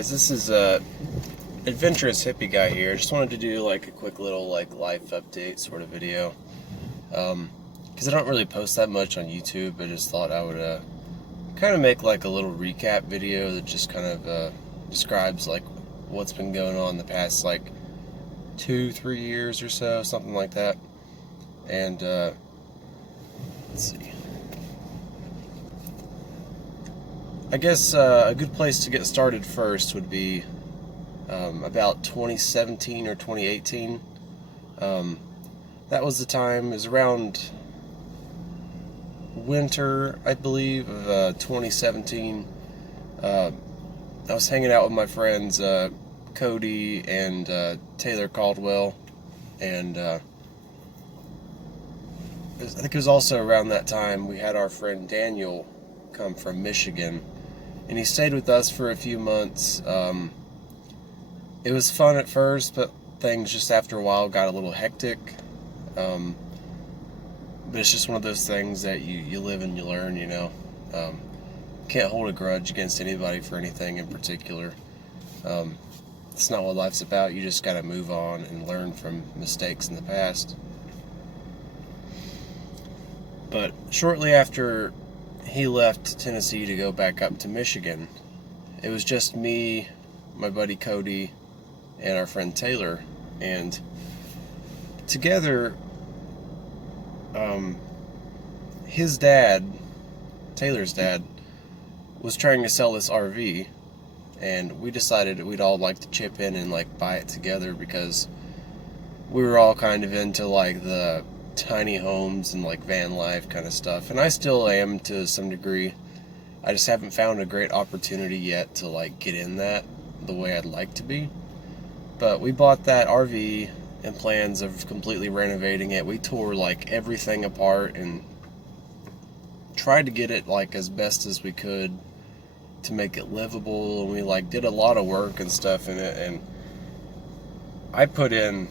guys, this is adventurous hippie guy here. Just wanted to do like a quick little like life update sort of video, because I don't really post that much on YouTube. I just thought I would kind of make like a little recap video that just kind of describes like what's been going on the past like 2-3 years or so, something like that. And let's see. I guess a good place to get started first would be about 2017 or 2018. That was the time, it was around winter, I believe, of 2017. I was hanging out with my friends Cody and Taylor Caldwell, and I think it was also around that time we had our friend Daniel come from Michigan, and he stayed with us for a few months. It was fun at first, but things just after a while got a little hectic. But it's just one of those things that you live and you learn, you know. Can't hold a grudge against anybody for anything in particular. It's not what life's about. You just gotta move on and learn from mistakes in the past. But shortly after he left Tennessee to go back up to Michigan, it was just me, my buddy Cody, and our friend Taylor, and together, his dad, Taylor's dad, was trying to sell this RV, and we decided that we'd all like to chip in and like buy it together, because we were all kind of into like the tiny homes and like van life kind of stuff, and I still am to some degree. I just haven't found a great opportunity yet to like get in that the way I'd like to be. But we bought that RV and plans of completely renovating it. We tore like everything apart and tried to get it like as best as we could to make it livable, and we like did a lot of work and stuff in it, and I put in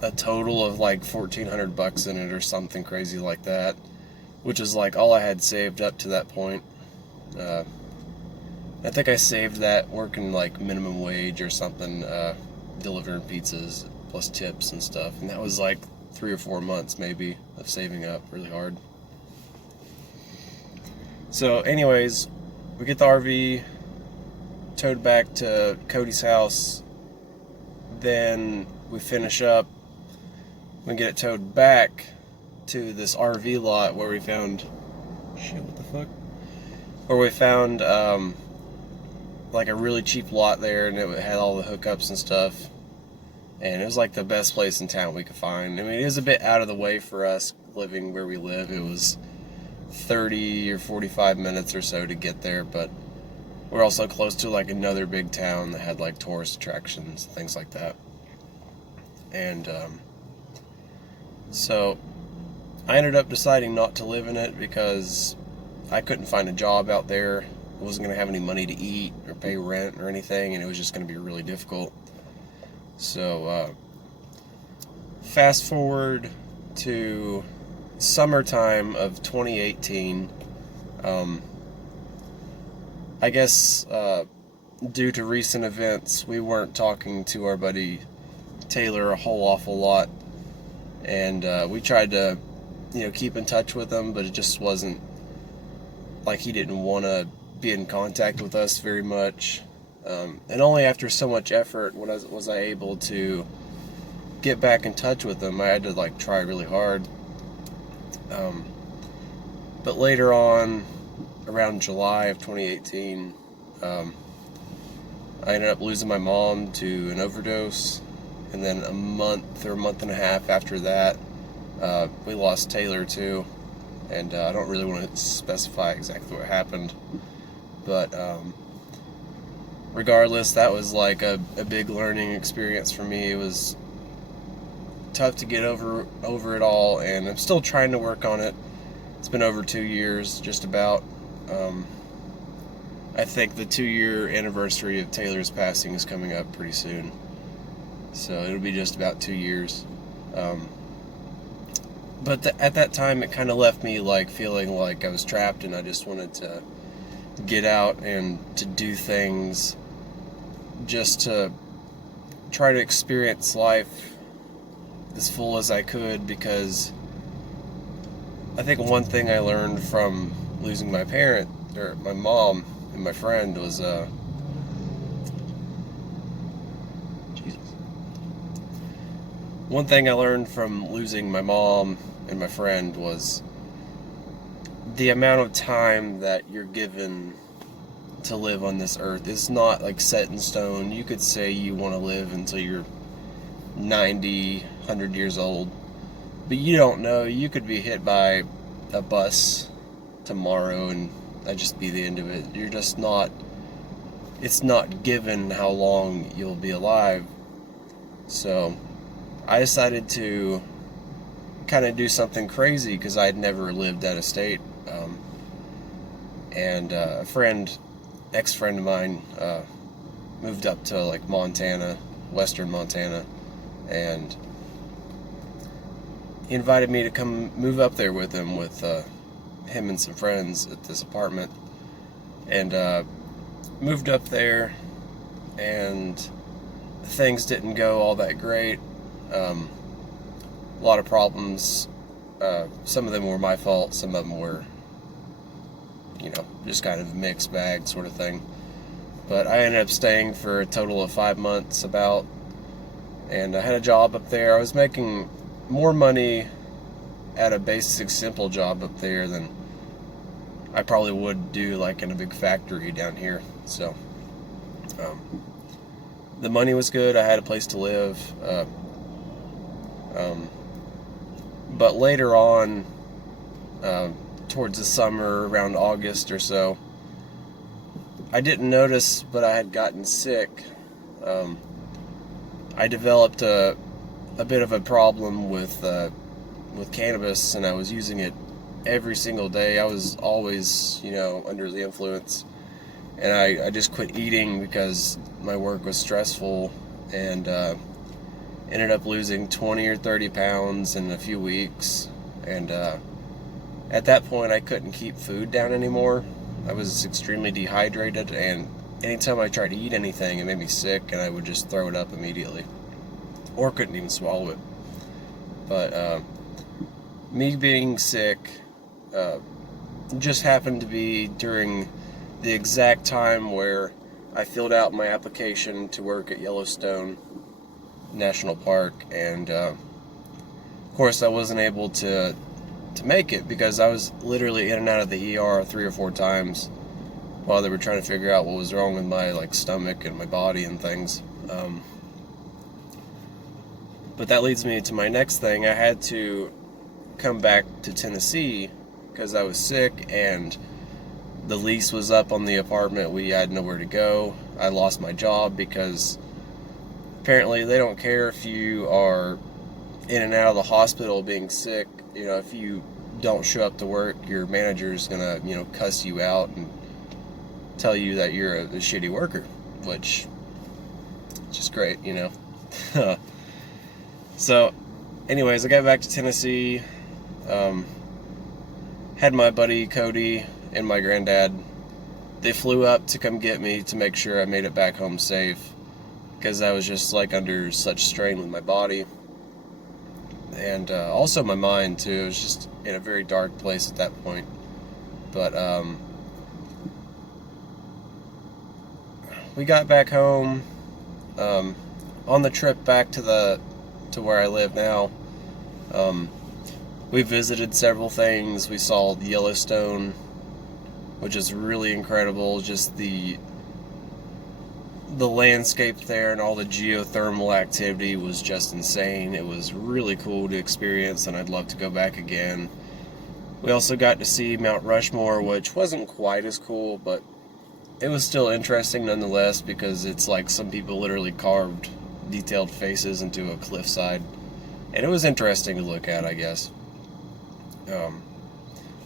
a total of like $1,400 in it or something crazy like that, which is like all I had saved up to that point. I think I saved that working like minimum wage or something, delivering pizzas plus tips and stuff, and that was like 3 or 4 months maybe of saving up really hard. So anyways, we get the RV towed back to Cody's house, then we finish up, we get it towed back to this RV lot where we found where we found like a really cheap lot there, and it had all the hookups and stuff, and it was like the best place in town we could find. I mean, it was a bit out of the way for us living where we live. It was 30 or 45 minutes or so to get there, but we're also close to like another big town that had like tourist attractions, things like that. And so I ended up deciding not to live in it because I couldn't find a job out there. I wasn't going to have any money to eat or pay rent or anything, and it was just going to be really difficult. So fast forward to summertime of 2018. I guess due to recent events, we weren't talking to our buddy Taylor a whole awful lot, and we tried to, you know, keep in touch with him, but it just wasn't like he didn't want to be in contact with us very much. And only after so much effort was I able to get back in touch with him. I had to like try really hard. But later on, around July of 2018, I ended up losing my mom to an overdose, and then a month or a month and a half after that, we lost Taylor too. And I don't really want to specify exactly what happened, but regardless, that was like a big learning experience for me. It was tough to get over it all, and I'm still trying to work on it. It's been over 2 years, just about. I think the 2-year anniversary of Taylor's passing is coming up pretty soon, so it'll be just about 2 years. But at that time, it kind of left me like feeling like I was trapped, and I just wanted to get out and to do things just to try to experience life as full as I could, because I think one thing I learned from losing my parent, or my mom and my friend, was Jesus. One thing I learned from losing my mom and my friend was the amount of time that you're given to live on this earth is not like set in stone. You could say you want to live until you're 90, 100 years old, but you don't know. You could be hit by a bus tomorrow and that just be the end of it. You're just not, it's not given how long you'll be alive. So I decided to kind of do something crazy, because I'd never lived out of state. And a ex-friend of mine, moved up to like Montana, western Montana, and he invited me to come move up there with him, with him and some friends at this apartment. And moved up there, and things didn't go all that great. A lot of problems. Some of them were my fault, some of them were, just kind of a mixed bag sort of thing. But I ended up staying for a total of 5 months about, and I had a job up there. I was making more money at a basic, simple job up there than I probably would do like in a big factory down here. So the money was good. I had a place to live. But later on, towards the summer, around August or so, I didn't notice, but I had gotten sick. I developed a bit of a problem with cannabis, and I was using it every single day. I was always, under the influence, and I just quit eating because my work was stressful, and ended up losing 20 or 30 pounds in a few weeks. And at that point, I couldn't keep food down anymore. I was extremely dehydrated, and anytime I tried to eat anything, it made me sick, and I would just throw it up immediately, or couldn't even swallow it. But me being sick just happened to be during the exact time where I filled out my application to work at Yellowstone National Park, and of course I wasn't able to make it, because I was literally in and out of the ER 3 or 4 times while they were trying to figure out what was wrong with my stomach and my body and things. But that leads me to my next thing. I had to come back to Tennessee because I was sick, and the lease was up on the apartment. We had nowhere to go. I lost my job because apparently they don't care if you are in and out of the hospital being sick. If you don't show up to work, your manager's gonna, cuss you out and tell you that you're a shitty worker, which is just great, So, anyways, I got back to Tennessee, had my buddy Cody and my granddad. They flew up to come get me to make sure I made it back home safe, because I was just under such strain with my body, and also my mind too. It was just in a very dark place at that point. But we got back home. On the trip back to where I live now, we visited several things. We saw the Yellowstone, which is really incredible. Just the landscape there and all the geothermal activity was just insane. It was really cool to experience, and I'd love to go back again. We also got to see Mount Rushmore, which wasn't quite as cool, but it was still interesting nonetheless, because it's like some people literally carved detailed faces into a cliffside, and it was interesting to look at, I guess.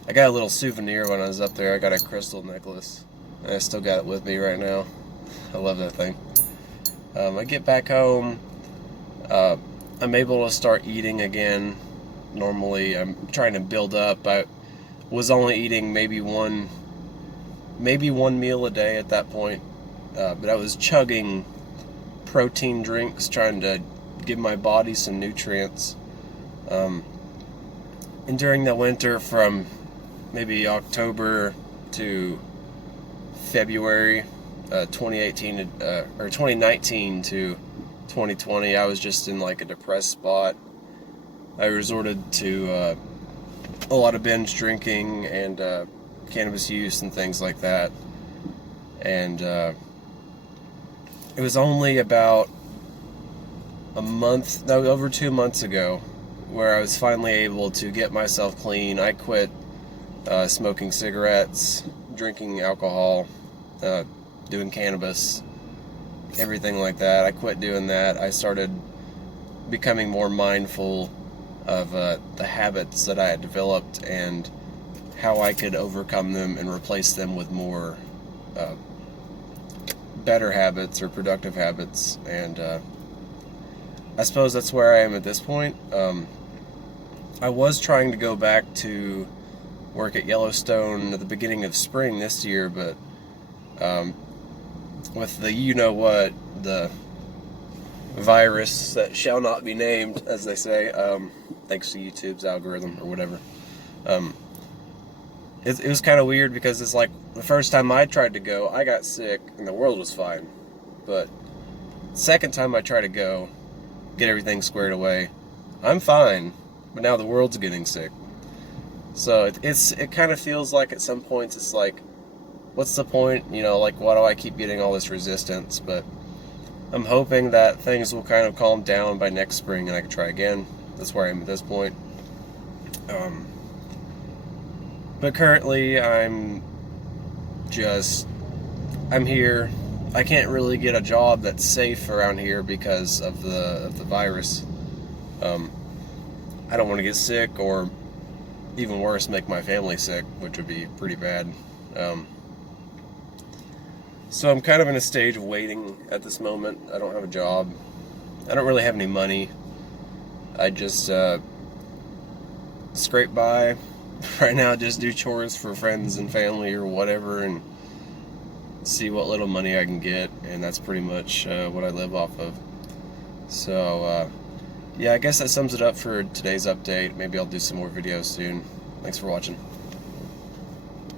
I got a little souvenir when I was up there. I got a crystal necklace, and I still got it with me right now. I love that thing. I get back home, I'm able to start eating again. Normally I'm trying to build up. I was only eating maybe one meal a day at that point, but I was chugging protein drinks, trying to give my body some nutrients. And during the winter from maybe October to February 2018 or 2019 to 2020, I was just in like a depressed spot. I resorted to a lot of binge drinking and cannabis use and things like that. And it was only about over 2 months ago, where I was finally able to get myself clean. I quit smoking cigarettes, drinking alcohol, doing cannabis, everything like that. I quit doing that. I started becoming more mindful of the habits that I had developed and how I could overcome them and replace them with more better habits or productive habits. And I suppose that's where I am at this point. I was trying to go back to work at Yellowstone at the beginning of spring this year, but with the the virus that shall not be named, as they say, thanks to YouTube's algorithm or whatever. It was kind of weird because it's like the first time I tried to go, I got sick and the world was fine. But second time I tried to go, get everything squared away, I'm fine, but now the world's getting sick. So it kind of feels like at some points it's like, what's the point? Like, why do I keep getting all this resistance? But I'm hoping that things will kind of calm down by next spring and I can try again. That's where I am at this point. But currently I'm here. I can't really get a job that's safe around here because of the virus. I don't want to get sick, or even worse, make my family sick, which would be pretty bad. So I'm kind of in a stage of waiting at this moment. I don't have a job. I don't really have any money. I just scrape by right now, just do chores for friends and family or whatever, and see what little money I can get, and that's pretty much what I live off of. So yeah, I guess that sums it up for today's update. Maybe I'll do some more videos soon. Thanks for watching.